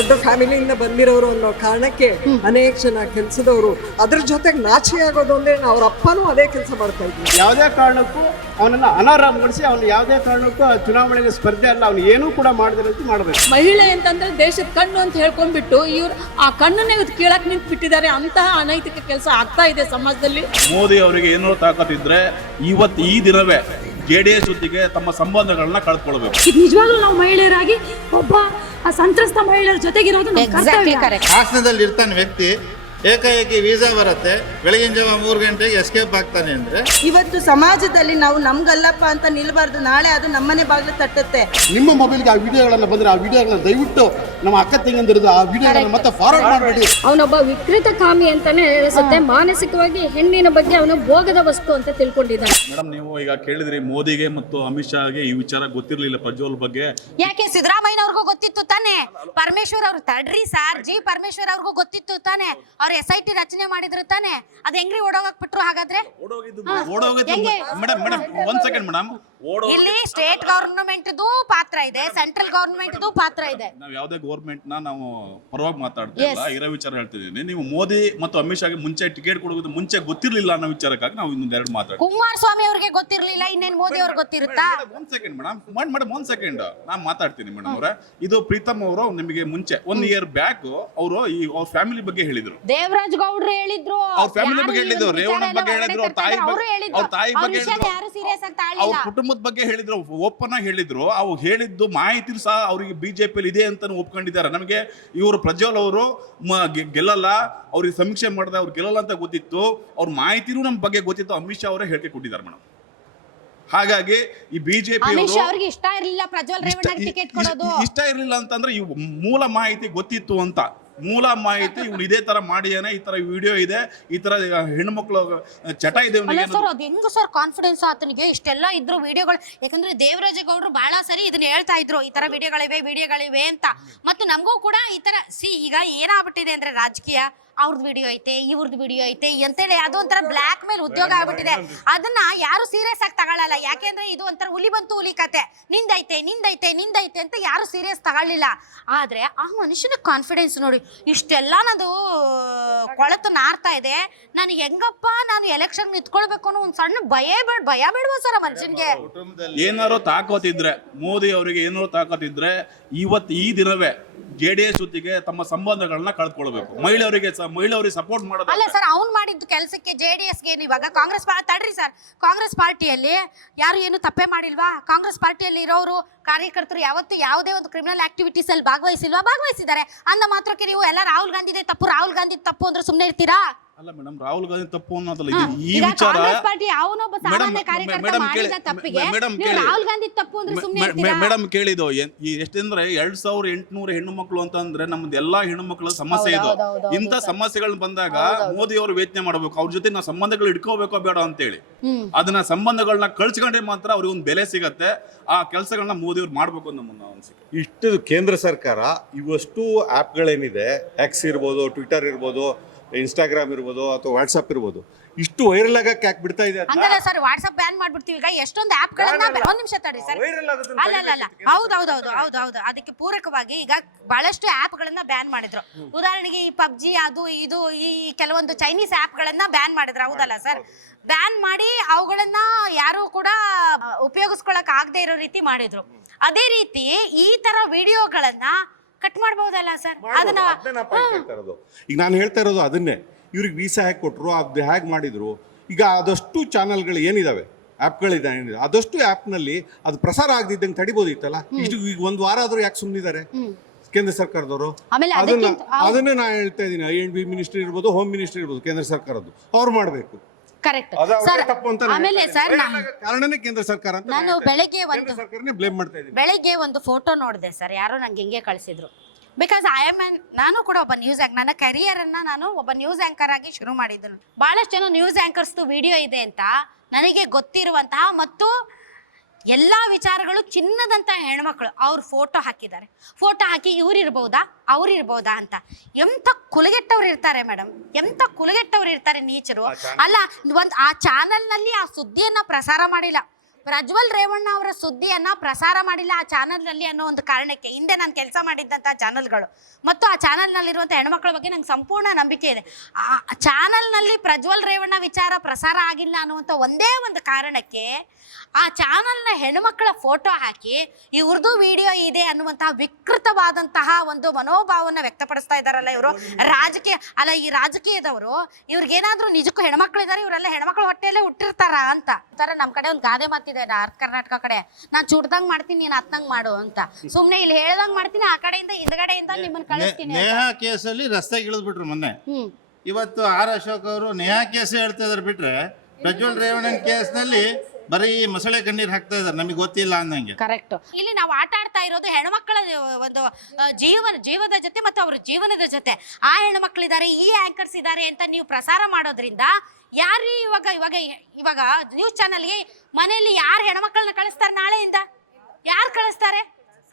ದೊಡ್ಡ ಫ್ಯಾಮಿಲಿಯಿಂದ ಬಂದಿರೋರು ಅನ್ನೋ ಕಾರಣಕ್ಕೆ ಅನೇಕ ಜನ ಕೆಲಸದವರು ಅದ್ರ ಜೊತೆಗೆ ನಾಚಿಕೆ ಆಗೋದು ಅಂದ್ರೆ ಅವ್ರ ಅಪ್ಪನೂ ಅದೇ ಕೆಲಸ ಮಾಡ್ತಾ ಇದ್ರು. ಯಾವುದೇ ಕಾರಣಕ್ಕೂ ಅವನನ್ನ ಅನಾರಾಮಗೊಳಿಸಿ ಅವನು ಯಾವುದೇ ಕಾರಣಕ್ಕೂ ಚುನಾವಣೆಗೆ ಸ್ಪರ್ಧೆ ಅಲ್ಲ, ಅವನು ಏನೂ ಕೂಡ ಮಾಡದಿರಂತೆ ಮಾಡಬೇಕು. ಮಹಿಳೆ ಅಂತಂದ್ರೆ ದೇಶದ ಕಣ್ಣು ಅಂತ ಹೇಳ್ಕೊಂಡ್ಬಿಟ್ಟು ಇವ್ರು ಆ ಕಣ್ಣನ್ನೇ ಕೀಳಕ್ ನಿಂತು ಬಿಟ್ಟಿದ್ದಾರೆ. ಅಂತಹ ಅನೈತಿಕ ಕೆಲಸ ಆಗ್ತಾ ಇದೆ ಸಮಾಜದಲ್ಲಿ. ಮೋದಿ ಅವರಿಗೆ ಏನೋ ತಾಕತ್ತಿದ್ರೆ ಇವತ್ತು ಈ ದಿನವೇ JDS ಜೊತೆಗೆ ತಮ್ಮ ಸಂಬಂಧಗಳನ್ನ ಕಳ್ಕೊಳ್ಬೇಕು. ನಿಜವಾಗ್ಲೂ ನಾವು ಮಹಿಳೆಯರಾಗಿ ಒಬ್ಬ ಸಂತ್ರಸ್ತ ಮಹಿಳೆಯರ ಜೊತೆಗಿರೋದು ನಮ್ಮ ಕರ್ತವ್ಯ. ಹಾಸನದಲ್ಲಿ ಇರ್ತಾನೆ ವ್ಯಕ್ತಿ, ಏಕಾಏಕಿ ವೀಸಾ ಬರುತ್ತೆ, ಬೆಳಗಿನ ಜಾವ 3 ಗಂಟೆಗೆ ಎಸ್ಕೇಪ್ ಆಗ್ತಾನೆ ಅಂದ್ರೆ ಇವತ್ತು ಸಮಾಜದಲ್ಲಿ ನಾವು ನಮ್ಗಲ್ಲಪ್ಪ ಅಂತ ನಿಲ್ಬಾರ್ದು, ನಾಳೆ ಅದು ನಮ್ಮನೆ ಬಾಗಿಲು ತಟ್ಟುತ್ತೆ. ನಿಮ್ಮ ಮೊಬೈಲ್ಗೆ ಆ ವಿಡಿಯೋಗಳನ್ನ ಬಂದ್ರೆ ಆ ವಿಡಿಯೋಗಳನ್ನ ದಯವಿಟ್ಟು ನಮ್ಮ ಅಕ್ಕ ತಂಗಿಯಂದಿರದು ಆ ವಿಡಿಯೋಗಳನ್ನ ಮತ್ತೆ ಫಾರ್ವರ್ಡ್ ಮಾಡಬೇಡಿ. ಅವನೊಬ್ಬ ವಿಕೃತ ಕಾಮಿ ಅಂತಾನೆ ಅನಿಸುತ್ತೆ. ಮಾನಸಿಕವಾಗಿ ಹೆಣ್ಣಿನ ಬಗ್ಗೆ ಅವನು ಭೋಗದ ವಸ್ತು ಅಂತ ತಿಳ್ಕೊಂಡಿದ್ದಾನೆ. ಮೇಡಮ್, ನೀವು ಈಗ ಕೇಳಿದ್ರಿ ಮೋದಿಗೆ ಮತ್ತು ಅಮಿತ್ ಶಾಗೆ ಈ ವಿಚಾರ ಗೊತ್ತಿರಲಿಲ್ಲ ಪ್ರಜ್ವಲ್ ಬಗ್ಗೆ. ಯಾಕೆ ಸಿದ್ದರಾಮಯ್ಯ ಅವ್ರಿಗೂ ಗೊತ್ತಿತ್ತು ತಾನೆ, ಪರಮೇಶ್ವರ್ ಅವ್ರು ತಡ್ರಿ ಸರ್, ಜಿ ಪರಮೇಶ್ವರ್ ಅವ್ರಿಗೂ ಗೊತ್ತಿತ್ತು ತಾನೆ, ಅವ್ರು SIT ರಚನೆ ಮಾಡಿದ್ರು ತಾನೆ, ಅದ್ ಹೆಂಗ್ರಿ ಓಡೋಗಕ್ ಬಿಟ್ರು? ಹಾಗಾದ್ರೆ ಮೇಡಮ್ ಒಂದ್ ಸೆಕೆಂಡ್ ಮೇಡಮ್, ಇಲ್ಲಿ ಸ್ಟೇಟ್ ಗವರ್ನಮೆಂಟ್ ಪಾತ್ರ ಇದೆ, ಸೆಂಟ್ರಲ್ ಗವರ್ನಮೆಂಟ್ ಪಾತ್ರ ಇದೆ. ನಾವು ಯಾವುದೇ ಗವರ್ಮೆಂಟ್ ನಾವು ಪರವಾಗಿ ಮಾತಾಡ್ತಿಲ್ಲ, ಇರೋ ವಿಚಾರ ಹೇಳ್ತಿದ್ದೀನಿ. ನೀವು ಮೋದಿ ಮತ್ತು ಅಮಿತ್ ಶಾಗೆ ಮುಂಚೆ ಟಿಕೆಟ್ ಕೊಡೋದು ಮುಂಚೆ ಗೊತ್ತಿರ್ಲಿಲ್ಲ ಅನ್ನೋ ವಿಚಾರಕ್ಕಾಗಿ ನಾವು ಇನ್ನೊಂದೆರಡು ಮಾತಾಡ್ತೀವಿ. ಕುಮಾರಸ್ವಾಮಿ ಅವ್ರಿಗೆ ಗೊತ್ತಿರ್ಲಿಲ್ಲ, ಇನ್ನೇನ್ ಮೋದಿ ಅವ್ರಿಗೆ ಗೊತ್ತಿರುತ್ತಾ? ಒಂದ್ ಸೆಕೆಂಡ್ ಮೇಡಮ್ ಒಂದ್ ಸೆಕೆಂಡ್ ನಾನು ಮಾತಾಡ್ತೀನಿ ಮೇಡಮ್ ಅವರೇ. ಇದು ಪ್ರೀತಮ್ ಅವರು ನಿಮಗೆ ಮುಂಚೆ 1 ಇಯರ್ ಬ್ಯಾಕ್ ಅವರು ಅವ್ರ ಫ್ಯಾಮಿಲಿ ಬಗ್ಗೆ ಹೇಳಿದ್ರು, ದೇವರಾಜ್ ಗೌಡ್ರು ಹೇಳಿದ್ರು, ಅವ್ರ ಫ್ಯಾಮಿಲಿ ಬಗ್ಗೆ ಹೇಳಿದ್ರು, ರೇವಣ್ಣ ಬಗ್ಗೆ ಹೇಳಿದ್ರು, ಅವ್ರ ತಾಯಿ ಬಗ್ಗೆ ಹೇಳಿದ್ರು, ಯಾರು ಸೀರಿಯಸ್ ಆಗಿ ಅವ್ರ ತಾಳಿಲ್ಲ. ಕುಟುಂಬದ ಬಗ್ಗೆ ಹೇಳಿದ್ರು, ಓಪನ್ ಆಗಿ ಹೇಳಿದ್ರು. ಅವ್ರು ಹೇಳಿದ್ದು ಮಾಹಿತಿ ಸಹ ಅವರಿಗೆ ಬಿಜೆಪಿಯಲ್ಲಿ ಇದೆ ಅಂತ ಒಪ್ಕೊಂಡಿದ್ದಾರೆ. ನಮಗೆ ಇವರು ಪ್ರಜ್ವಲ್ ಅವರು ಗೆಲ್ಲಲ್ಲ, ಅವ್ರಿಗೆ ಸಮೀಕ್ಷೆ ಮಾಡಿದ ಅವ್ರು ಗೆಲ್ಲಲ್ಲ ಅಂತ ಗೊತ್ತಿತ್ತು, ಅವ್ರ ಮಾಹಿತಿನೂ ನಮ್ಮ ಬಗ್ಗೆ ಗೊತ್ತಿತ್ತು. ಅಮಿತ್ ಶಾ ಅವರೇ ಹೇಳಿಕೆ ಕೊಟ್ಟಿದ್ದಾರೆ ಮೇಡಮ್. ಹಾಗಾಗಿ ಈ ಬಿಜೆಪಿ ಅವ್ರಿಗೆ ಇಷ್ಟ ಇರಲಿಲ್ಲ ಪ್ರಜ್ವಲ್ ರೇವಣ್ಣ ಟಿಕೆಟ್ ಕೊಡೋದು. ಇಷ್ಟ ಇರಲಿಲ್ಲ ಅಂತಂದ್ರೆ ಇವು ಮೂಲ ಮಾಹಿತಿ ಗೊತ್ತಿತ್ತು ಅಂತ. ಮೂಲ ಮಾಹಿತಿ ಇವ್ನು ಇದೇ ತರ ಮಾಡಿಯಾನೆ, ಈ ತರ ವಿಡಿಯೋ ಇದೆ, ಈ ತರ ಹೆಣ್ಮಕ್ಳು ಚಟ ಇದೆ. ಸರ್ ಅದು ಹೆಂಗ ಸರ್ ಕಾನ್ಫಿಡೆನ್ಸ್ ಆತನಿಗೆ ಇಷ್ಟೆಲ್ಲ ಇದ್ರು ವಿಡಿಯೋಗಳು? ಯಾಕಂದ್ರೆ ದೇವರಾಜ ಗೌಡ್ರು ಬಹಳ ಸರಿ ಇದನ್ನ ಹೇಳ್ತಾ ಇದ್ರು, ಈ ತರ ವಿಡಿಯೋಗಳಿವೆ ಅಂತ. ಮತ್ತು ನಮಗೂ ಕೂಡ ಈ ತರ ಈಗ ಏನಾಗ್ಬಿಟ್ಟಿದೆ ಅಂದ್ರೆ ರಾಜಕೀಯ, ಅವ್ರದ್ದು ವಿಡಿಯೋ ಐತೆ, ಇವ್ರದ್ದು ವಿಡಿಯೋ ಐತೆ ಅಂತೇಳಿ ಅದು ಒಂಥರ ಬ್ಲಾಕ್ ಮೇಲ್ ಉದ್ಯೋಗ ಆಗ್ಬಿಟ್ಟಿದೆ. ಅದನ್ನ ಯಾರು ಸೀರಿಯಸ್ ಆಗಿ ತಗೊಳ್ಳಲ್ಲ. ಯಾಕೆಂದ್ರೆ ಇದು ಒಂಥರ ಹುಲಿ ಬಂತು ಹುಲಿ ಕತೆ, ನಿಂದೈತೆ ಅಂತ ಯಾರು ಸೀರಿಯಸ್ ತಗೊಳ್ಳಿಲ್ಲ. ಆದ್ರೆ ಆ ಮನುಷ್ಯನ ಕಾನ್ಫಿಡೆನ್ಸ್ ನೋಡಿ, ಇಷ್ಟೆಲ್ಲ ನಂದು ಕೊಳತು ನಾರ್ತಾ ಇದೆ, ನಾನು ಹೆಂಗಪ್ಪ ನಾನು ಎಲೆಕ್ಷನ್ ನಿಂತ್ಕೊಳ್ಬೇಕು ಅನ್ನೋ ಒಂದ್ ಸಣ್ಣ ಭಯ ಬೇಡವಾ ಸರ್ ಆ ಮನುಷ್ಯನ್ಗೆ? ಏನಾರು ತಾಕತ್ತಿದ್ರೆ, ಮೋದಿ ಅವರಿಗೆ ಏನಾರು ತಾಕತ್ತಿದ್ರೆ ಇವತ್ತು ಈ ದಿನವೇ JDS ಜೊತೆಗೆ ತಮ್ಮ ಸಂಬಂಧಗಳನ್ನ ಕಳ್ಕೊಳ್ಬೇಕು. ಮಹಿಳೆಯರಿಗೆ ಸಪೋರ್ಟ್ ಮಾಡೋದು ಅಲ್ಲ ಸರ್, ಅವ್ನು ಮಾಡಿದ್ದು ಕೆಲಸಕ್ಕೆ JDSಗೆ ಇವಾಗ ಕಾಂಗ್ರೆಸ್ ತಡ್ರಿ ಸರ್, ಕಾಂಗ್ರೆಸ್ ಪಾರ್ಟಿಯಲ್ಲಿ ಯಾರು ಏನು ತಪ್ಪೇ ಮಾಡಿಲ್ವಾ? ಕಾಂಗ್ರೆಸ್ ಪಾರ್ಟಿಯಲ್ಲಿ ಇರೋರು ಕಾರ್ಯಕರ್ತರು ಯಾವತ್ತು ಯಾವುದೇ ಒಂದು ಕ್ರಿಮಿನಲ್ ಆಕ್ಟಿವಿಟೀಸ್ ಅಲ್ಲಿ ಭಾಗವಹಿಸಿದ್ದಾರೆ ಅಂದ ಮಾತ್ರಕ್ಕೆ ನೀವು ಎಲ್ಲ ರಾಹುಲ್ ಗಾಂಧಿ ತಪ್ಪು ಅಂದ್ರೆ ಸುಮ್ಮನೆ ಇರ್ತೀರಾ? ಅಲ್ಲ ಮೇಡಮ್, ರಾಹುಲ್ ಗಾಂಧಿ ತಪ್ಪು ಅನ್ನೋದಲ್ಲ, ಈ ವಿಚಾರ ಮೇಡಮ್ ಕೇಳಿದ್ದು ಎಷ್ಟಂದ್ರೆ 2800 ಹೆಣ್ಣು ಮಕ್ಕಳು ಅಂತಂದ್ರೆ ನಮ್ದು ಎಲ್ಲಾ ಹೆಣ್ಣು ಮಕ್ಕಳ ಸಮಸ್ಯೆ ಇದು. ಇಂಥ ಸಮಸ್ಯೆಗಳು ಬಂದಾಗ ಮೋದಿ ಅವರು ಯೋಚನೆ ಮಾಡಬೇಕು, ಅವ್ರ ಜೊತೆ ನಾವು ಸಂಬಂಧಗಳು ಇಟ್ಕೋಬೇಕೋ ಬೇಡ ಅಂತೇಳಿ. ಅದನ್ನ ಸಂಬಂಧಗಳನ್ನ ಕಳ್ಸ್ಕೊಂಡ್ರೆ ಮಾತ್ರ ಅವ್ರಿಗೆ ಒಂದು ಬೆಲೆ ಸಿಗತ್ತೆ. ಆ ಕೆಲಸಗಳನ್ನ ಮೋದಿ ಅವ್ರು ಮಾಡ್ಬೇಕು ಅಂತ ನಮ್ಮ ಅನಿಸಿಕೆ. ಇಷ್ಟು ಕೇಂದ್ರ ಸರ್ಕಾರ ಇವಷ್ಟು ಆ್ಯಪ್ಗಳೇನಿದೆ, ಎಕ್ಸ್ ಇರ್ಬೋದು, ಟ್ವಿಟರ್ ಇರ್ಬೋದು, ಇನ್ಸ್ಟಾಗ್ರಾಮ್ ಇರ್ಬೋದು, ಅಥವಾ ವಾಟ್ಸಪ್ ಇರ್ಬೋದು, ಇಷ್ಟು ವೈರಲ್ ಆಗಕ್ಕೆ ಯಾಕೆ ಬಿಡ್ತಾ ಇದೆ? ಹಂಗಲ್ಲ ಸರ್, ವಾಟ್ಸಪ್ ಬ್ಯಾನ್ ಮಾಡ್ಬಿಡ್ತೀವಿ. ಈಗ ಎಷ್ಟೊಂದು ಆಪ್ಗಳನ್ನ ಒಂದ್ ನಿಮಿಷ ತಡಿ ಸರ್. ಅಲ್ಲ ಹೌದು, ಅದಕ್ಕೆ ಪೂರಕವಾಗಿ ಈಗ ಬಹಳಷ್ಟು ಆಪ್ಗಳನ್ನ ಬ್ಯಾನ್ ಮಾಡಿದ್ರು. ಉದಾಹರಣೆಗೆ ಈ ಪಬ್ಜಿ, ಅದು ಇದು, ಈ ಕೆಲವೊಂದು ಚೈನೀಸ್ ಆಪ್ಗಳನ್ನ ಬ್ಯಾನ್ ಮಾಡಿದ್ರು, ಹೌದಲ್ಲ ಸರ್? ಬ್ಯಾನ್ ಮಾಡಿ ಅವುಗಳನ್ನ ಯಾರು ಕೂಡ ಉಪಯೋಗಿಸ್ಕೊಳಕ್ ಆಗದೆ ಇರೋ ರೀತಿ ಮಾಡಿದ್ರು. ಅದೇ ರೀತಿ ಈ ತರ ವಿಡಿಯೋಗಳನ್ನ ಕಟ್ ಮಾಡಬಹುದಲ್ಲ ಸರ್? ಈಗ ನಾನು ಹೇಳ್ತಾ ಇರೋದು ಅದನ್ನೇ. ಇವ್ರಿಗೆ ವೀಸಾ ಹೇಗೆ ಕೊಟ್ಟರು, ಅದು ಹೇಗೆ ಮಾಡಿದ್ರು. ಈಗ ಅದಷ್ಟು ಚಾನಲ್ಗಳು ಏನಿದಾವೆ, ಆ್ಯಪ್ಗಳಿದೆ, ಅದಷ್ಟು ಆ್ಯಪ್ನಲ್ಲಿ ಅದು ಪ್ರಸಾರ ಆಗದಿದ್ದಂಗೆ ತಡಿಬೋದಿತ್ತಲ್ಲ. ಇಷ್ಟು ಈಗ 1 ವಾರ ಆದ್ರೂ ಯಾಕೆ ಸುಮ್ಮನಿದ್ದಾರೆ ಕೇಂದ್ರ ಸರ್ಕಾರದವರು? ಅದನ್ನೇ ನಾನು ಹೇಳ್ತಾ ಇದ್ದೀನಿ. INB ಮಿನಿಸ್ಟ್ರಿ ಇರ್ಬೋದು, ಹೋಮ್ ಮಿನಿಸ್ಟ್ರಿ ಇರ್ಬೋದು, ಕೇಂದ್ರ ಸರ್ಕಾರದ್ದು ಅವ್ರು ಮಾಡಬೇಕು. Correct sir. ಆಮೇಲೆ ಸರ್, ಕಾರಣನೇ ಕೇಂದ್ರ ಸರ್ಕಾರ ಅಂತ ನಾನು ಬೆಳಗ್ಗೆ ಒಂದು ಫೋಟೋ ನೋಡಿದೆ ಸರ್, ಯಾರೋ ನಂಗೆ ಹಿಂಗೆ ಕಳಿಸಿದ್ರು. ಬಿಕಾಸ್ ನಾನು ಕೂಡ ಒಬ್ಬ ನ್ಯೂಸ್ ಆಂಕರ್, ನನ್ನ ಕರಿಯರ್ ಅನ್ನ ನಾನು ಒಬ್ಬ ನ್ಯೂಸ್ ಆಂಕರ್ ಆಗಿ ಶುರು ಮಾಡಿದ್ದನು. ಬಹಳಷ್ಟು ಜನ ನ್ಯೂಸ್ ಆಂಕರ್ಸ್ ವಿಡಿಯೋ ಇದೆ ಅಂತ ನನಗೆ ಗೊತ್ತಿರುವಂತಹ ಮತ್ತು ಎಲ್ಲ ವಿಚಾರಗಳು ಚಿನ್ನದಂತ ಹೆಣ್ಮಕ್ಳು ಅವ್ರ ಫೋಟೋ ಹಾಕಿದ್ದಾರೆ. ಫೋಟೋ ಹಾಕಿ ಅವ್ರಿರ್ಬೋದಾ ಅಂತ. ಎಂಥ ಕುಲಗೆಟ್ಟವ್ರು ಇರ್ತಾರೆ ಮೇಡಮ್, ಎಂಥ ಕುಲಗೆಟ್ಟವ್ರು ಇರ್ತಾರೆ, ನೀಚರು. ಅಲ್ಲ, ಆ ಚಾನಲ್ನಲ್ಲಿ ಆ ಸುದ್ದಿಯನ್ನ ಪ್ರಸಾರ ಮಾಡಿಲ್ಲ, ಪ್ರಜ್ವಲ್ ರೇವಣ್ಣ ಅವರ ಸುದ್ದಿಯನ್ನ ಪ್ರಸಾರ ಮಾಡಿಲ್ಲ ಆ ಚಾನಲ್ನಲ್ಲಿ ಅನ್ನೋ ಒಂದು ಕಾರಣಕ್ಕೆ ಹಿಂದೆ ನಾನು ಕೆಲಸ ಮಾಡಿದ್ದಂಥ ಚಾನಲ್ಗಳು ಮತ್ತು ಆ ಚಾನಲ್ನಲ್ಲಿರುವಂಥ ಹೆಣ್ಮಕ್ಳ ಬಗ್ಗೆ ನಂಗೆ ಸಂಪೂರ್ಣ ನಂಬಿಕೆ ಇದೆ. ಆ ಚಾನಲ್ನಲ್ಲಿ ಪ್ರಜ್ವಲ್ ರೇವಣ್ಣ ವಿಚಾರ ಪ್ರಸಾರ ಆಗಿಲ್ಲ ಅನ್ನುವಂಥ ಒಂದೇ ಒಂದು ಕಾರಣಕ್ಕೆ ಆ ಚಾನಲ್ನ ಹೆಣ್ಮಕ್ಳ ಫೋಟೋ ಹಾಕಿ ಈ ಉರ್ದು ವಿಡಿಯೋ ಇದೆ ಅನ್ನುವಂತಹ ವಿಕೃತವಾದಂತಹ ಒಂದು ಮನೋಭಾವವನ್ನು ವ್ಯಕ್ತಪಡಿಸ್ತಾ ಇದ್ದಾರಲ್ಲ ಇವರು ಈ ರಾಜಕೀಯದವರು. ಇವ್ರಿಗೇನಾದ್ರೂ ನಿಜಕ್ಕೂ ಹೆಣ್ಮಕ್ಳಿದ್ದಾರೆ, ಇವರೆಲ್ಲ ಹೆಣ್ಮಕ್ಳ ಹೊಟ್ಟೆಯಲ್ಲೇ ಹುಟ್ಟಿರ್ತಾರ ಅಂತ. ನಮ್ಮ ಕಡೆ ಒಂದು ಗಾದೆ ಮಾತಿದೆ ನಾರ್ತ್ ಕರ್ನಾಟಕ ಕಡೆ, ನಾನು ಚುಡ್ದಂಗ್ ಮಾಡ್ತೀನಿ ನೀನ್ ಹತ್ತಂಗ್ ಮಾಡು ಅಂತ. ಸುಮ್ನೆ ಇಲ್ಲಿ ಹೇಳ್ದಂಗ್ ಮಾಡ್ತೀನಿ, ಆ ಕಡೆಯಿಂದ ಹಿಂದ್ಗಡೆಯಿಂದ ನಿಮ್ಮನ್ನ ಕಳಿಸ್ತೀನಿ. ನೇಹಾ ಕೇಸಲ್ಲಿ ರಸ್ತೆಗೆ ಇಳಿದ್ಬಿಟ್ರು ಮೊನ್ನೆ. ಇವತ್ತು ಆರ್ ಅಶೋಕ್ ಅವರು ನೇಹಾ ಕೇಸ್ ಹೇಳ್ತಾ ಇದಾರೆ ಬಿಟ್ರೆ, ಪ್ರಜ್ವಲ್ ರೇವಣ್ಣನ್ ಕೇಸ್ನಲ್ಲಿ ಬರೀ ಮೊಸಳೆ ಕಣ್ಣೀರ್ ಹಾಕ್ತಾ ಇದಾರೆ, ನಮಗೆ ಗೊತ್ತಿಲ್ಲ ಅಂದಂಗೆ. ಕರೆಕ್ಟ್. ಇಲ್ಲಿ ನಾವು ಆಟ ಆಡ್ತಾ ಇರೋದು ಹೆಣ್ಮಕ್ಳ ಒಂದು ಜೀವದ ಜೊತೆ ಮತ್ತು ಅವ್ರ ಜೀವನದ ಜೊತೆ. ಆ ಹೆಣ್ಮಕ್ಳಿದ್ದಾರೆ, ಈ ಆಂಕರ್ಸ್ ಇದ್ದಾರೆ ಅಂತ ನೀವು ಪ್ರಸಾರ ಮಾಡೋದ್ರಿಂದ ಯಾರೀ ಇವಾಗ ನ್ಯೂಸ್ ಚಾನಲ್ಗೆ ಮನೆಯಲ್ಲಿ ಯಾರು ಹೆಣ್ಮಕ್ಳನ್ನ ಕಳಿಸ್ತಾರೆ? ನಾಳೆಯಿಂದ ಯಾರು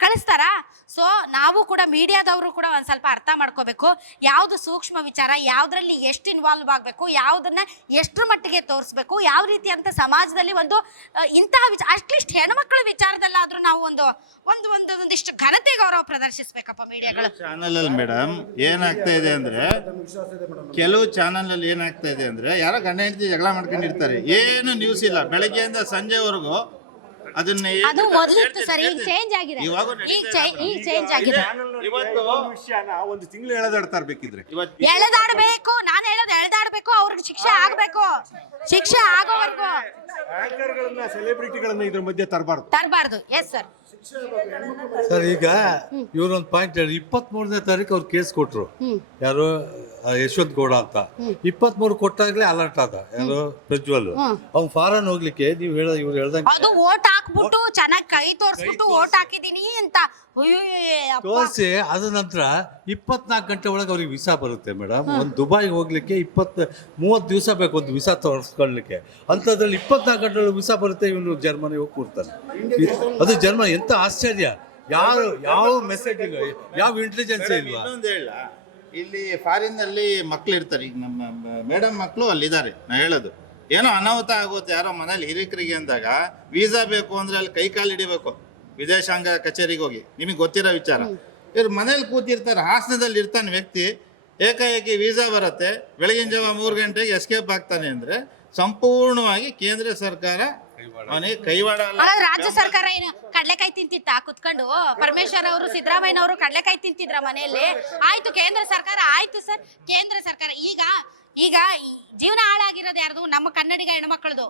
ಕಳಿಸ್ತಾರಾ? ಸೊ ನಾವು ಕೂಡ ಮೀಡಿಯಾದವರು ಕೂಡ ಒಂದು ಸ್ವಲ್ಪ ಅರ್ಥ ಮಾಡ್ಕೋಬೇಕು. ಯಾವುದು ಸೂಕ್ಷ್ಮ ವಿಚಾರ, ಯಾವುದರಲ್ಲಿ ಎಷ್ಟು ಇನ್ವಾಲ್ವ್ ಆಗಬೇಕು, ಯಾವುದನ್ನ ಎಷ್ಟರ ಮಟ್ಟಿಗೆ ತೋರಿಸ್ಬೇಕು, ಯಾವ ರೀತಿ ಅಂತ ಸಮಾಜದಲ್ಲಿ ಒಂದು ಇಂತಹ ಅಟ್ಲೀಸ್ಟ್ ಹೆಣ್ಮಕ್ಳ ವಿಚಾರದಲ್ಲಾದ್ರೂ ನಾವು ಒಂದಿಷ್ಟು ಘನತೆ ಗೌರವ ಪ್ರದರ್ಶಿಸ್ಬೇಕಪ್ಪ ಮೀಡಿಯಾಗಳು. ಚಾನಲ್ ಅಲ್ಲಿ ಮೇಡಮ್ ಏನಾಗ್ತಾ ಇದೆ ಅಂದ್ರೆ, ಕೆಲವು ಚಾನಲ್ ಅಲ್ಲಿ ಏನಾಗ್ತಾ ಇದೆ ಅಂದ್ರೆ, ಯಾರೋ ಗಂಡ ಹೆಂಡತಿ ಜಗಳ ಮಾಡ್ಕೊಂಡಿರ್ತಾರೆ, ಏನು ನ್ಯೂಸ್ ಇಲ್ಲ ಬೆಳಗ್ಗೆಯಿಂದ ಸಂಜೆವರೆಗೂ. ಅದು ಮೊದಲಿತ್ತು ಸರ್, ಈಗ ಚೇಂಜ್ ಆಗಿದೆ. ಈಗ ಚೇಂಜ್ ಆಗಿದೆ. ಒಂದು ತಿಂಗಳು ಎಳೆದಾಡ್ತಾ ಇರ್ಬೇಕಿದ್ರೆ ಎಳೆದಾಡ್ಬೇಕು, ನಾನು ಹೇಳೋದು ಎಳೆದಾಡ್ಬೇಕು, ಅವ್ರಿಗೆ ಶಿಕ್ಷೆ ಆಗ್ಬೇಕು. ಶಿಕ್ಷೆ ಆಗೋವರೆಗೂ ಸೆಲೆಬ್ರಿಟಿಗಳನ್ನ ಇದ್ರ ಮಧ್ಯೆ ತರಬಾರ್ದು. Yes sir. ಸರ್ ಈಗ ಇವ್ರೊಂದು ಪಾಯಿಂಟ್ ಹೇಳಿ, 23ನೇ ತಾರೀಕು ಅವ್ರು ಕೇಸ್ ಕೊಟ್ರು, ಯಾರು ಯಶವಂತ್ ಗೌಡ ಅಂತ. 23 ಕೊಟ್ಟಾಗ್ಲೇ ಅಲರ್ಟ್ ಆದ ಯಾರು ಪ್ರಜ್ವಲ್. ಅವ್ನು ಫಾರನ್ ಹೋಗ್ಲಿಕ್ಕೆ ಇವ್ರು ಹೇಳ್ದಂಗೆ ಅದು ಓಟ್ ಹಾಕ್ಬಿಟ್ಟು ಚೆನ್ನಾಗಿ ಕೈ ತೋರಿಸ್ಬಿಟ್ಟು ಓಟ್ ಹಾಕಿದೀನಿ ಅಂತ ತೋರಿಸಿ ಅದ ನಂತರ 24 ಗಂಟೆ ಒಳಗೆ ಅವ್ರಿಗೆ ವೀಸಾ ಬರುತ್ತೆ ಮೇಡಮ್. ಒಂದು ದುಬೈಗೆ ಹೋಗ್ಲಿಕ್ಕೆ 20-30 ದಿವಸ ಬೇಕು ಒಂದು ವೀಸಾ ತೋರಿಸ್ಕೊಳ್ಳಿಕ್ಕೆ. ಅಂಥದ್ರಲ್ಲಿ 24 ಗಂಟೆ ಒಳಗೆ ವೀಸಾ ಬರುತ್ತೆ, ಇವನು ಜರ್ಮನಿ ಹೋಗಿ ಕೂರ್ತಾನೆ. ಅದು ಜರ್ಮನಿ, ಎಂತ ಆಶ್ಚರ್ಯ. ಯಾವ ಮೆಸೇಜ್ ಇಲ್ಲ, ಯಾವ ಇಂಟೆಲಿಜೆನ್ಸ್ ಇಲ್ವಾ? ಇನ್ನೊಂದು ಹೇಳ, ಇಲ್ಲಿ ಫಾರಿನ್ ಅಲ್ಲಿ ಮಕ್ಳು ಇರ್ತಾರೆ, ಈಗ ನಮ್ಮ ಮೇಡಮ್ ಮಕ್ಕಳು ಅಲ್ಲಿದ್ದಾರೆ. ನಾ ಹೇಳೋದು ಏನೋ ಅನಾಹುತ ಆಗುತ್ತೆ ಯಾರೋ ಮನೇಲಿ ಹಿರಿಕರಿಗೆ ಅಂದಾಗ ವೀಸಾ ಬೇಕು ಅಂದ್ರೆ ಅಲ್ಲಿ ಕೈ ಕಾಲು ಹಿಡಿಬೇಕು ವಿದೇಶಾಂಗ ಕಚೇರಿಗೆ ಹೋಗಿ. ನಿಮಗೆ ಗೊತ್ತಿರೋ ವಿಚಾರ. ಇವ್ರು ಮನೇಲಿ ಕೂತಿರ್ತಾರೆ, ಹಾಸನದಲ್ಲಿ ಇರ್ತಾನೆ ವ್ಯಕ್ತಿ, ಏಕಾಏಕಿ ವೀಸಾ ಬರುತ್ತೆ, ಬೆಳಗಿನ ಜಾವ 3 ಗಂಟೆಗೆ ಎಸ್ಕೇಪ್ ಆಗ್ತಾನೆ ಅಂದ್ರೆ ಸಂಪೂರ್ಣವಾಗಿ ಕೇಂದ್ರ ಸರ್ಕಾರ ಅವನಿಗೆ ಕೈವಾಡ ಅಲ್ಲ. ರಾಜ್ಯ ಸರ್ಕಾರ ಏನು ಕಡ್ಲೆಕಾಯಿ ತಿಂತಿತ್ತ ಕುತ್ಕೊಂಡು? ಪರಮೇಶ್ವರ್ ಅವರು ಸಿದ್ದರಾಮಯ್ಯನವರು ಕಡ್ಲೆಕಾಯಿ ತಿಂತಿದ್ರ ಮನೆಯಲ್ಲಿ? ಆಯ್ತು ಕೇಂದ್ರ ಸರ್ಕಾರ, ಆಯ್ತು ಸರ್ ಕೇಂದ್ರ ಸರ್ಕಾರ. ಈಗ ಜೀವನ ಹಾಳಾಗಿರೋದು ಯಾರ್ದು? ನಮ್ಮ ಕನ್ನಡಿಗ ಹೆಣ್ಮಕ್ಳದು,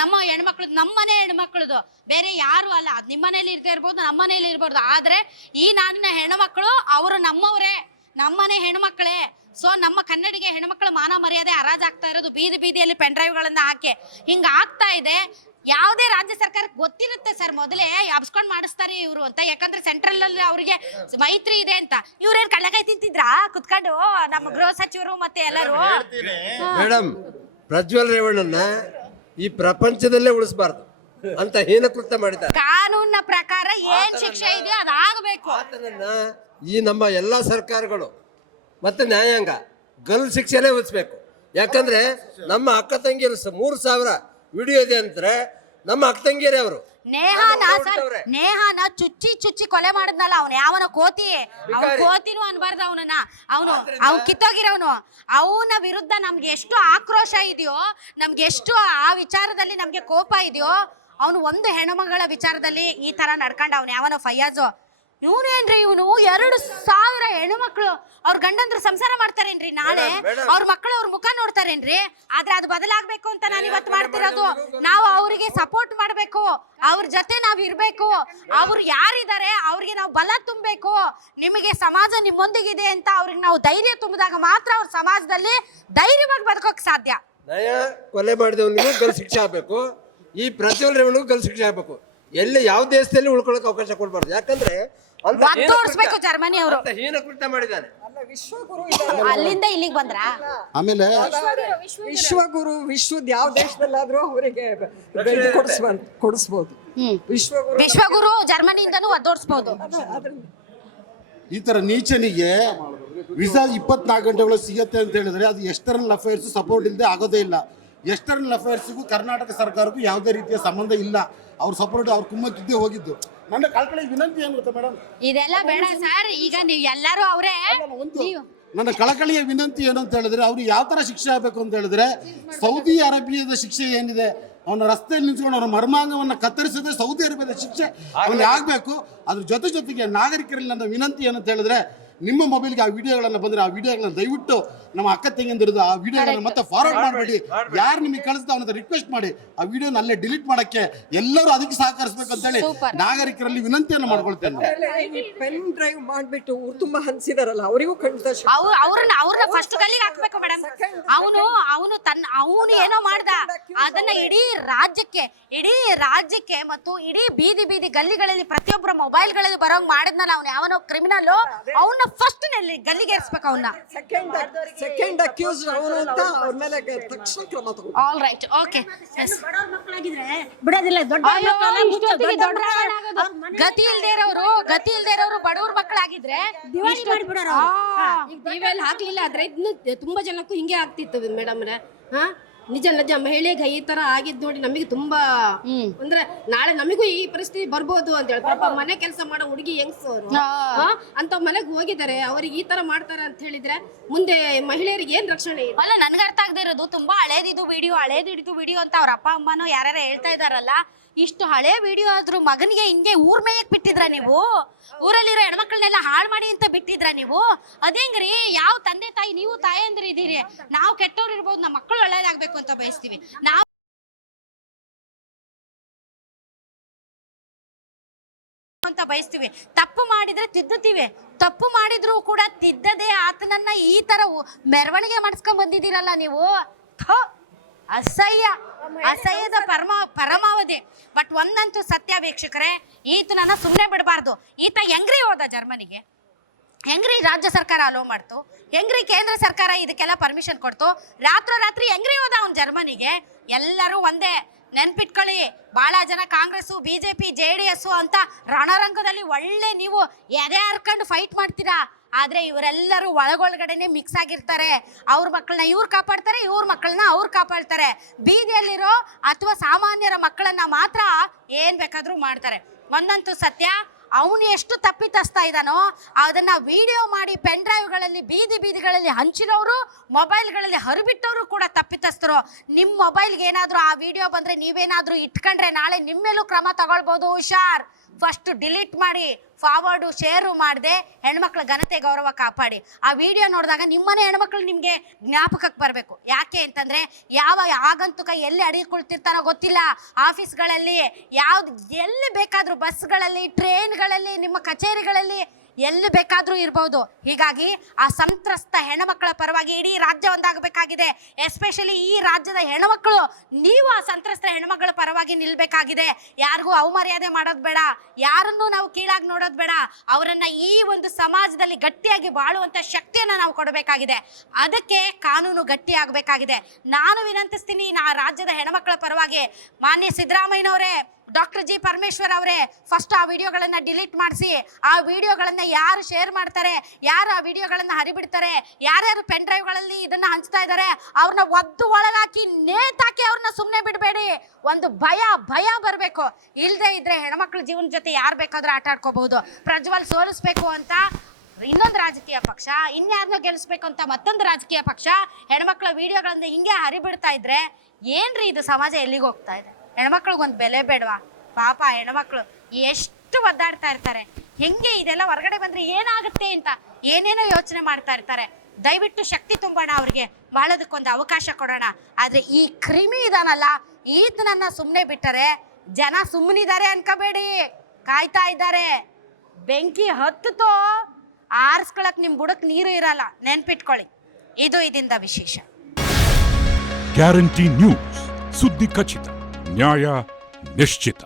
ನಮ್ಮ ಹೆಣ್ಮಕ್ಳದು, ನಮ್ಮನೆ ಹೆಣ್ಮಕ್ಳದು, ಬೇರೆ ಯಾರು ಅಲ್ಲ. ಅದು ನಿಮ್ಮ ಮನೇಲಿ ಇರ್ತಾ ಇರ್ಬೋದು, ನಮ್ಮ ಮನೇಲಿ ಇರ್ಬೋದು. ಆದ್ರೆ ಈ ನಾಡಿನ ಹೆಣ್ಮಕ್ಳು ಅವರು ನಮ್ಮವರೇ, ನಮ್ಮನೆ ಹೆಣ್ಮಕ್ಳೇ. ಸೊ ನಮ್ಮ ಕನ್ನಡಿಗ ಹೆಣ್ಮಕ್ಳ ಮಾನ ಮರ್ಯಾದೆ ಹರಾಜಾಗ್ತಾ ಇರೋದು ಬೀದಿಯಲ್ಲಿ ಪೆನ್ ಡ್ರೈವ್ಗಳನ್ನ ಹಾಕಿ. ಹಿಂಗ ಆಗ್ತಾ ಇದೆ. ಯಾವುದೇ ರಾಜ್ಯ ಸರ್ಕಾರಕ್ಕೆ ಗೊತ್ತಿರುತ್ತೆ ಸರ್, ಮೊದಲೇ ಅಬ್ಸ್ಕೊಂಡ್ ಮಾಡಿಸ್ತಾರೆ ಇವರು ಅಂತ. ಯಾಕಂದ್ರೆ ಸೆಂಟ್ರಲ್ ಅಲ್ಲಿ ಅವರಿಗೆ ಮೈತ್ರಿ ಇದೆ ಅಂತ. ಇವ್ರೇನ್ ಕಳ್ಳಕಾಯಿ ತಿಂತಿದ್ರಾ ಕುತ್ಕೊಂಡು ನಮ್ಮ ಗೃಹ ಸಚಿವರು ಮತ್ತೆ ಎಲ್ಲರೂ? ಮೇಡಮ್, ಪ್ರಜ್ವಲ್ ರೇವಣ್ಣನ ಈ ಪ್ರಪಂಚದಲ್ಲೇ ಉಳಿಸಬಾರ್ದು ಅಂತ ಹೀನಕೃತ್ಯ ಮಾಡಿದ್ದಾರೆ. ಕಾನೂನಿನ ಪ್ರಕಾರ ಏನ್ ಶಿಕ್ಷೆ ಇದೆಯೋ ಅದಾಗಬೇಕು. ಈ ನಮ್ಮ ಎಲ್ಲಾ ಸರ್ಕಾರಗಳು ಮತ್ತೆ ನ್ಯಾಯಾಂಗ ಗಲ್ಲು ಶಿಕ್ಷೆನೇ ಉಳಿಸ್ಬೇಕು. ಯಾಕಂದ್ರೆ ನಮ್ಮ ಅಕ್ಕ ತಂಗಿಯರು 3,000 ವಿಡಿಯೋ ಇದೆ ಅಂದ್ರೆ ನಮ್ಮ ಅಕ್ಕ ತಂಗಿಯರೇ ಅವರು. ನೇಹಾನ ಚುಚ್ಚಿ ಕೊಲೆ ಮಾಡಿದ್ನಲ್ಲ ಅವನು, ಯಾವನ ಕೋತಿ, ಅವ್ನ ಕೋತಿನೂ ಅನ್ಬಾರ್ದು ಅವನನ್ನ. ಅವ್ನು ಕಿತ್ತೋಗಿರೋನು. ಅವನ ವಿರುದ್ಧ ನಮ್ಗೆ ಎಷ್ಟು ಆಕ್ರೋಶ ಇದೆಯೋ, ನಮ್ಗೆ ಎಷ್ಟು ಆ ವಿಚಾರದಲ್ಲಿ ನಮ್ಗೆ ಕೋಪ ಇದೆಯೋ, ಅವನು ಒಂದು ಹೆಣ್ಮಗಳ ವಿಚಾರದಲ್ಲಿ ಈ ತರ ನಡ್ಕೊಂಡ. ಅವನು ಯಾವನ ಫಯ್ಯಾಜು, ಇವನೇನ್ರಿ ಇವನು 2,000 ಹೆಣ್ಮಕ್ಳು ಅವ್ರ ಗಂಡಂದ್ರು ಸಂಸಾರ ಮಾಡ್ತಾರೇನ್ರಿ? ನಾಳೆ ಅವ್ರ ಮಕ್ಕಳು ಅವ್ರ ಮುಖ ನೋಡ್ತಾರೇನ್ರಿ? ಆದ್ರೆ ಅದು ಬದಲಾಗ್ಬೇಕು ಅಂತ ನಾನು ಇವತ್ತು ಮಾಡ್ತಿರೋದು. ನಾವು ಅವರಿಗೆ ಸಪೋರ್ಟ್ ಮಾಡ್ಬೇಕು, ಅವ್ರ ಜೊತೆ ನಾವ್ ಇರ್ಬೇಕು. ಅವ್ರು ಯಾರಿದ್ದಾರೆ ಅವ್ರಿಗೆ ನಾವು ಬಲ ತುಂಬಬೇಕು. ನಿಮಗೆ ಸಮಾಜ ನಿಮ್ಮೊಂದಿಗಿದೆ ಅಂತ ಅವ್ರಿಗೆ ನಾವು ಧೈರ್ಯ ತುಂಬಿದಾಗ ಮಾತ್ರ ಅವ್ರ ಸಮಾಜದಲ್ಲಿ ಧೈರ್ಯವಾಗಿ ಬದುಕೋಕ್ ಸಾಧ್ಯ. ಕೊಲೆ ಮಾಡಿದವನಿಗೂ ಗಲ್ಲು ಶಿಕ್ಷೆ ಆಗ್ಬೇಕು, ಈ ಪ್ರಜ್ವಲ್ ರೇವಣ್ಣಗೂ ಗಲ್ಲು ಶಿಕ್ಷೆ ಆಗ್ಬೇಕು. ಎಲ್ಲಿ ಯಾವ ದೇಶದಲ್ಲಿ ಉಳ್ಕೊಳ್ಳೋಕೆ ಅವಕಾಶ ಕೊಡ್ಬಾರ್ದು. ಯಾಕಂದ್ರೆ ತೋರಿಸ್ಬೇಕು ಜರ್ಮನಿ ಅವರು ಹೀನಕೃತ್ಯ ಮಾಡಿದ್ದಾನೆ. ಅಲ್ಲಿಂದ ಇಲ್ಲಿಗೆ ಬಂದ್ರ. ಆಮೇಲೆ ವಿಶ್ವಗುರು ವಿಶ್ವದ ಯಾವ ದೇಶದಲ್ಲಾದ್ರೂ ಅವರಿಗೆ ಕೊಡಿಸ್ಬೋದು. ವಿಶ್ವಗುರು ಜರ್ಮನಿಯಿಂದನೂ ಒದ್ದೋಡಿಸ್ಬೋದು. ಈ ತರ ನೀಚನಿಗೆ ವೀಸಾ 24 ಗಂಟೆಗಳು ಸಿಗತ್ತೆ ಅಂತ ಹೇಳಿದ್ರೆ ಅದು ಎಕ್ಸ್ಟರ್ನಲ್ ಅಫೇರ್ಸ್ ಸಪೋರ್ಟ್ ಇಲ್ಲದೆ ಆಗೋದೇ ಇಲ್ಲ. ಎಕ್ಸ್ಟರ್ನಲ್ ಅಫೇರ್ಸ್ಗೂ ಕರ್ನಾಟಕ ಸರ್ಕಾರಕ್ಕೂ ಯಾವುದೇ ರೀತಿಯ ಸಂಬಂಧ ಇಲ್ಲ. ಅವ್ರು ಸಪೋರ್ಟ್ ಅವ್ರ ಕುಮ್ಮಕ್ಕಿದ್ದೇ ಹೋಗಿದ್ದು. ನನ್ನ ಕಳಕಳಿ ವಿನಂತಿ ಏನು ಗೊತ್ತಾ ಮೇಡಮ್, ಇದೆಲ್ಲ ಬೇಡ ಸರ್. ಈಗ ನೀವು ಎಲ್ಲರೂ ಅವರೇ ನನ್ನ ಕಳಕಳಿಯ ವಿನಂತಿ ಏನು ಅಂತ ಹೇಳಿದ್ರೆ, ಅವ್ರು ಯಾವ ತರ ಶಿಕ್ಷೆ ಆಗಬೇಕು ಅಂತ ಹೇಳಿದ್ರೆ, ಸೌದಿ ಅರೇಬಿಯಾದ ಶಿಕ್ಷೆ ಏನಿದೆ, ಅವನ ರಸ್ತೆಯಲ್ಲಿ ನಿಂತ್ಕೊಂಡು ಅವನ ಮರ್ಮಾಂಗವನ್ನು ಕತ್ತರಿಸದೆ ಸೌದಿ ಅರೇಬಿಯಾದ ಶಿಕ್ಷೆ ಅವನಿಗೆ ಆಗಬೇಕು. ಅದ್ರ ಜೊತೆಗೆ ನಾಗರಿಕರಲ್ಲಿ ನನ್ನ ವಿನಂತಿ ಏನಂತ ಹೇಳಿದ್ರೆ, ನಿಮ್ಮ ಮೊಬೈಲ್ಗೆ ಆ ವಿಡಿಯೋಗಳನ್ನು ಬಂದರೆ ಆ ವಿಡಿಯೋಗಳನ್ನ ದಯವಿಟ್ಟು ನಮ್ಮ ಅಕ್ಕ ತಂಗಿಯಂದಿರೋದು ಆ ವಿಡಿಯೋಗಳನ್ನ ಮತ್ತೆ ಫಾರ್ವರ್ಡ್ ಮಾಡಬೇಡಿ. ಯಾರು ನಿಮಗೆ ಕಳಿಸ್ತಾ ಅವನ ರಿಕ್ವೆಸ್ಟ್ ಮಾಡಿ ಆ ವಿಡಿಯೋನ ಅಲ್ಲೇ ಡಿಲೀಟ್ ಮಾಡಕ್ಕೆ ಎಲ್ಲರೂ ಅದಕ್ಕೆ ಸಹಕರಿಸಬೇಕು ಅಂತ ಹೇಳಿ ನಾಗರಿಕರಲ್ಲಿ ವಿನಂತಿಯನ್ನು ಮಾಡ್ಕೊಳ್ತೇನೆ. ಪೆನ್ ಡ್ರೈವ್ ಮಾಡ್ಬಿಟ್ಟು ತುಂಬಾ ಹಂಚಿದಾರಲ್ಲ, ಅವರಿಗೂ ಖಂಡಿತ ಅವ್ರನ್ನ ಫಸ್ಟ್ ಗಲ್ಲಿಗೆ ಹಾಕ್ಬೇಕು ಮೇಡಮ್. ಅವನು ಏನೋ ಮಾಡ್ದ, ಅದನ್ನ ಇಡೀ ರಾಜ್ಯಕ್ಕೆ ಮತ್ತು ಇಡೀ ಬೀದಿ ಗಲ್ಲಿಗಳಲ್ಲಿ ಪ್ರತಿಯೊಬ್ಬರ ಮೊಬೈಲ್ಗಳಲ್ಲಿ ಬರೋಂಗ್ ಮಾಡಿದ್ನಲ್ಲ ಅವನು ಯಾವನೋ ಕ್ರಿಮಿನಲ್, ಅವನ್ನ ಫಸ್ಟ್ ಗಲ್ಲಿಗೆ ಏರ್ಸ್ಬೇಕು. ಅವನ್ನ ಸೆಕೆಂಡ್ ಅಕ್ಯೂಸ್ಡ್ ಅವನು ಅಂತ ಅವ್ರ ಮೇಲೆ ತಕ್ಷಣ ಕ್ರಮ ತಗೋ. All right, okay. ಬಿಡೋದಿಲ್ಲ, ಗತಿ ಇಲ್ದೇ ಇರೋರು ಬಡವ್ರ ಮಕ್ಕಳಾಗಿದ್ರೆ ಟಿವಿಯಲ್ಲಿ ಹಾಕ್ಲಿಲ್ಲ ಆದ್ರೆ ಇನ್ನು ತುಂಬಾ ಜನಕ್ಕೂ ಹಿಂಗೆ ಆಗ್ತಿತ್ತು ಮೇಡಮ್. ನಿಜ ಮಹಿಳೆಗೆ ಈ ತರ ಆಗಿದ್ ನೋಡಿ ನಮಗೆ ತುಂಬಾ ಅಂದ್ರೆ ನಾಳೆ ನಮಗೂ ಈ ಪರಿಸ್ಥಿತಿ ಬರ್ಬೋದು ಅಂತ ಹೇಳಿ. ಪಾಪ ಮನೆ ಕೆಲಸ ಮಾಡೋ ಹುಡುಗಿ ಹೆಂಗ್ಸೋರು ಅಂತ ಮನೆಗೆ ಹೋಗಿದ್ದಾರೆ, ಅವ್ರಿಗೆ ಈ ತರ ಮಾಡ್ತಾರೆ ಅಂತ ಹೇಳಿದ್ರೆ ಮುಂದೆ ಮಹಿಳೆಯರಿಗೆ ಏನ್ ರಕ್ಷಣೆ ಇದೆ? ಅಲ್ಲ, ನನ್ಗೆ ಅರ್ಥ ಆಗದೆ ಇರೋದು, ತುಂಬಾ ಹಳೇದಿದು ವಿಡಿಯೋ ಅಂತ ಅವ್ರ ಅಪ್ಪ ಅಮ್ಮನೋ ಯಾರು ಹೇಳ್ತಾ ಇದಾರಲ್ಲ, ಇಷ್ಟು ಹಳೆ ವಿಡಿಯೋ ಆದ್ರೂ ಮಗನಿಗೆ ಹಿಂಗೆ ಊರ್ ಮೇಯಕ್ ಬಿಟ್ಟಿದ್ರ ನೀವು? ಊರಲ್ಲಿರೋ ಹೆಣ್ಮಕ್ಳನ್ನೆಲ್ಲ ಹಾಳು ಮಾಡಿ ಅಂತ ಬಿಟ್ಟಿದ್ರ ನೀವು? ಅದೇಂಗ್ರಿ? ಯಾವ ತಂದೆ ತಾಯಿ ನೀವು ತಾಯಂದ್ರೆ ಇದೀರಿ. ನಾವು ಕೆಟ್ಟವ್ರು ಇರ್ಬೋದು, ನಮ್ಮ ಮಕ್ಕಳು ಒಳ್ಳೇದಾಗ್ಬೇಕು ಅಂತ ಬಯಸ್ತೀವಿ. ನಾವು ಅಂತ ಬಯಸ್ತೀವಿ. ತಪ್ಪು ಮಾಡಿದ್ರೆ ತಿದ್ದುತ್ತೀವಿ, ತಪ್ಪು ಮಾಡಿದ್ರು ಕೂಡ ತಿದ್ದದೆ ಆತನನ್ನ ಈ ತರ ಮೆರವಣಿಗೆ ಮಾಡಿಸ್ಕೊಂಡ್ ಬಂದಿದ್ದೀರಲ್ಲ ನೀವು. ಅಸಹ್ಯದ ಪರಮಾವಧಿ. ಬಟ್ ಒಂದಂತೂ ಸತ್ಯ ವೀಕ್ಷಕರೇ, ಈತನನ್ನ ಸುಮ್ಮನೆ ಬಿಡಬಾರ್ದು. ಈತ ಹೆಂಗ್ರಿ ಹೋದ ಜರ್ಮನಿಗೆ? ಹೆಂಗ್ರಿ ರಾಜ್ಯ ಸರ್ಕಾರ ಅಲೋ ಮಾಡ್ತು? ಹೆಂಗ್ರಿ ಕೇಂದ್ರ ಸರ್ಕಾರ ಇದಕ್ಕೆಲ್ಲ ಪರ್ಮಿಷನ್ ಕೊಡ್ತು? ರಾತ್ರಿ ಹೆಂಗ್ರಿ ಹೋದ ಅವ್ನು ಜರ್ಮನಿಗೆ? ಎಲ್ಲರೂ ಒಂದೇ, ನೆನ್ಪಿಟ್ಕೊಳ್ಳಿ. ಬಹಳ ಜನ ಕಾಂಗ್ರೆಸ್ಸು, ಬಿಜೆಪಿ, JDS ಅಂತ ರಣರಂಗದಲ್ಲಿ ಒಳ್ಳೆ ನೀವು ಎದೆ ಹರ್ಕೊಂಡು ಫೈಟ್ ಮಾಡ್ತೀರಾ. ಆದ್ರೆ ಇವರೆಲ್ಲರೂ ಒಳಗೊಳಗಡೆನೆ ಮಿಕ್ಸ್ ಆಗಿರ್ತಾರೆ. ಅವ್ರ ಮಕ್ಕಳನ್ನ ಇವ್ರು ಕಾಪಾಡ್ತಾರೆ, ಇವ್ರ ಮಕ್ಕಳನ್ನ ಅವ್ರು ಕಾಪಾಡ್ತಾರೆ. ಬೀದಿಯಲ್ಲಿರೋ ಅಥವಾ ಸಾಮಾನ್ಯರ ಮಕ್ಕಳನ್ನ ಮಾತ್ರ ಏನ್ ಬೇಕಾದ್ರೂ ಮಾಡ್ತಾರೆ. ಒಂದಂತೂ ಸತ್ಯ, ಅವನು ಎಷ್ಟು ತಪ್ಪಿತಸ್ತಾ ಇದ್ದಾನೋ ಅದನ್ನ ವಿಡಿಯೋ ಮಾಡಿ ಪೆನ್ ಡ್ರೈವ್ಗಳಲ್ಲಿ ಬೀದಿಗಳಲ್ಲಿ ಹಂಚಿರೋರು, ಮೊಬೈಲ್ಗಳಲ್ಲಿ ಹರಿಬಿಟ್ಟವರು ಕೂಡ ತಪ್ಪಿತಸ್ಥರು. ನಿಮ್ಮ ಮೊಬೈಲ್ಗೆ ಏನಾದರೂ ಆ ವಿಡಿಯೋ ಬಂದರೆ ನೀವೇನಾದರೂ ಇಟ್ಕೊಂಡ್ರೆ ನಾಳೆ ನಿಮ್ಮ ಮೇಲೂ ಕ್ರಮ ತಗೊಳ್ಬೋದು. ಹುಷಾರ್. ಫಸ್ಟ್ ಡಿಲೀಟ್ ಮಾಡಿ, ಫಾರ್ವರ್ಡು, ಶೇರು ಮಾಡದೆ ಹೆಣ್ಮಕ್ಳ ಘನತೆ ಗೌರವ ಕಾಪಾಡಿ. ಆ ವಿಡಿಯೋ ನೋಡಿದಾಗ ನಿಮ್ಮನೆ ಹೆಣ್ಮಕ್ಳು ನಿಮಗೆ ಜ್ಞಾಪಕಕ್ಕೆ ಬರಬೇಕು. ಯಾಕೆ ಅಂತಂದರೆ ಯಾವ ಆಗಂತುಕ ಎಲ್ಲಿ ಅಡಿಕೊಳ್ತಿರ್ತಾನೋ ಗೊತ್ತಿಲ್ಲ. ಆಫೀಸ್ಗಳಲ್ಲಿ ಎಲ್ಲಿ ಬೇಕಾದರೂ, ಬಸ್ಗಳಲ್ಲಿ, ಟ್ರೈನ್ಗಳಲ್ಲಿ, ನಿಮ್ಮ ಕಚೇರಿಗಳಲ್ಲಿ ಎಲ್ಲಿ ಬೇಕಾದರೂ ಇರ್ಬೋದು. ಹೀಗಾಗಿ ಆ ಸಂತ್ರಸ್ತ ಹೆಣ್ಮಕ್ಳ ಪರವಾಗಿ ಇಡೀ ರಾಜ್ಯ ಒಂದಾಗಬೇಕಾಗಿದೆ. ಎಸ್ಪೆಷಲಿ ಈ ರಾಜ್ಯದ ಹೆಣ್ಮಕ್ಳು, ನೀವು ಆ ಸಂತ್ರಸ್ತ ಹೆಣ್ಮಕ್ಳ ಪರವಾಗಿ ನಿಲ್ಬೇಕಾಗಿದೆ. ಯಾರಿಗೂ ಅವಮರ್ಯಾದೆ ಮಾಡೋದು ಬೇಡ, ಯಾರನ್ನೂ ನಾವು ಕೀಳಾಗಿ ನೋಡೋದು ಬೇಡ. ಅವರನ್ನ ಈ ಒಂದು ಸಮಾಜದಲ್ಲಿ ಗಟ್ಟಿಯಾಗಿ ಬಾಳುವಂಥ ಶಕ್ತಿಯನ್ನು ನಾವು ಕೊಡಬೇಕಾಗಿದೆ. ಅದಕ್ಕೆ ಕಾನೂನು ಗಟ್ಟಿ ಆಗಬೇಕಾಗಿದೆ. ನಾನು ವಿನಂತಿಸ್ತೀನಿ ರಾಜ್ಯದ ಹೆಣ್ಮಕ್ಳ ಪರವಾಗಿ, ಮಾನ್ಯ ಸಿದ್ದರಾಮಯ್ಯನವರೇ, ಡಾಕ್ಟರ್ G. ಪರಮೇಶ್ವರ್ ಅವರೇ, ಫಸ್ಟ್ ಆ ವಿಡಿಯೋಗಳನ್ನು ಡಿಲೀಟ್ ಮಾಡಿಸಿ. ಆ ವಿಡಿಯೋಗಳನ್ನು ಯಾರು ಶೇರ್ ಮಾಡ್ತಾರೆ, ಯಾರು ಆ ವಿಡಿಯೋಗಳನ್ನು ಹರಿಬಿಡ್ತಾರೆ, ಯಾರ್ಯಾರು ಪೆನ್ ಡ್ರೈವ್ಗಳಲ್ಲಿ ಇದನ್ನು ಹಂಚ್ತಾ ಇದ್ದಾರೆ, ಅವ್ರನ್ನ ಒದ್ದು ಒಳಗಾಕಿ ನೇತಾಕಿ ಅವ್ರನ್ನ ಸುಮ್ಮನೆ ಬಿಡಬೇಡಿ. ಒಂದು ಭಯ ಬರಬೇಕು. ಇಲ್ಲದೆ ಇದ್ರೆ ಹೆಣ್ಮಕ್ಳ ಜೀವನ ಜೊತೆ ಯಾರು ಬೇಕಾದ್ರೂ ಆಟ ಆಡ್ಕೋಬಹುದು. ಪ್ರಜ್ವಲ್ ಸೋಲಿಸ್ಬೇಕು ಅಂತ ಇನ್ನೊಂದು ರಾಜಕೀಯ ಪಕ್ಷ, ಇನ್ಯಾರನ್ನೋ ಗೆಲ್ಲಿಸ್ಬೇಕು ಅಂತ ಮತ್ತೊಂದು ರಾಜಕೀಯ ಪಕ್ಷ ಹೆಣ್ಮಕ್ಳ ವಿಡಿಯೋಗಳನ್ನ ಹಿಂಗೆ ಹರಿಬಿಡ್ತಾ ಇದ್ರೆ ಏನ್ರಿ ಇದು ಸಮಾಜ ಎಲ್ಲಿಗೆ ಹೋಗ್ತಾ ಇದೆ? ಹೆಣ್ಮಕ್ಳಿಗೊಂದು ಬೆಲೆ ಬೇಡವಾ? ಪಾಪ ಹೆಣ್ಮಕ್ಳು ಎಷ್ಟು ಒದ್ದಾಡ್ತಾ ಇರ್ತಾರೆ. ಹೆಂಗೆ ಇದೆಲ್ಲ ಹೊರಗಡೆ ಬಂದ್ರೆ ಏನಾಗುತ್ತೆ ಅಂತ ಏನೇನೋ ಯೋಚನೆ ಮಾಡ್ತಾ ಇರ್ತಾರೆ. ದಯವಿಟ್ಟು ಶಕ್ತಿ ತುಂಬೋಣ, ಅವ್ರಿಗೆ ಬಾಳೋದಕ್ಕೊಂದು ಅವಕಾಶ ಕೊಡೋಣ. ಆದ್ರೆ ಈ ಕ್ರಿಮಿ ಇದಾನಲ್ಲ, ಈತನನ್ನ ಸುಮ್ಮನೆ ಬಿಟ್ಟರೆ ಜನ ಸುಮ್ಮನಿದ್ದಾರೆ ಅನ್ಕೋಬೇಡಿ, ಕಾಯ್ತಾ ಇದ್ದಾರೆ. ಬೆಂಕಿ ಹತ್ತುತ್ತೋ ಆರಿಸ್ಕೊಳಕ್ ನಿಮ್ ಬುಡಕ್ ನೀರು ಇರಲ್ಲ, ನೆನ್ಪಿಟ್ಕೊಳ್ಳಿ. ಇದು ಇದರಿಂದ ವಿಶೇಷ. ಗ್ಯಾರಂಟಿ ನ್ಯೂಸ್, ಸುದ್ದಿ ಖಚಿತ, ನ್ಯಾಯ ನಿಶ್ಚಿತ.